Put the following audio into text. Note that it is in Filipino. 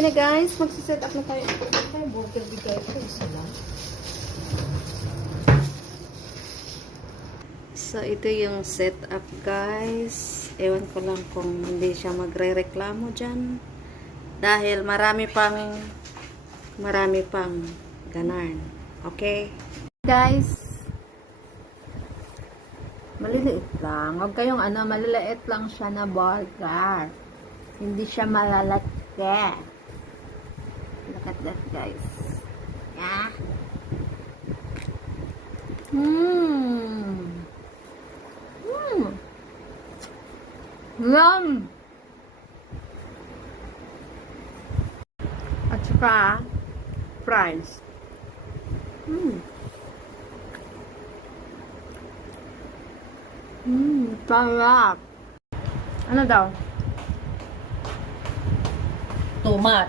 Okay na guys, magsiset up na tayo. Tayo, burger bigay ito. Isa lang. So, ito yung setup guys. Ewan ko lang kung hindi siya magre-reklamo dyan. Dahil marami pang ganan. Okay? Guys, maliliit lang. Huwag kayong maliliit lang siya na burger. Hindi siya malalaki. Look at that guys. Yeah. Yum! At saka, fries. Sarap. Ano daw? Too much.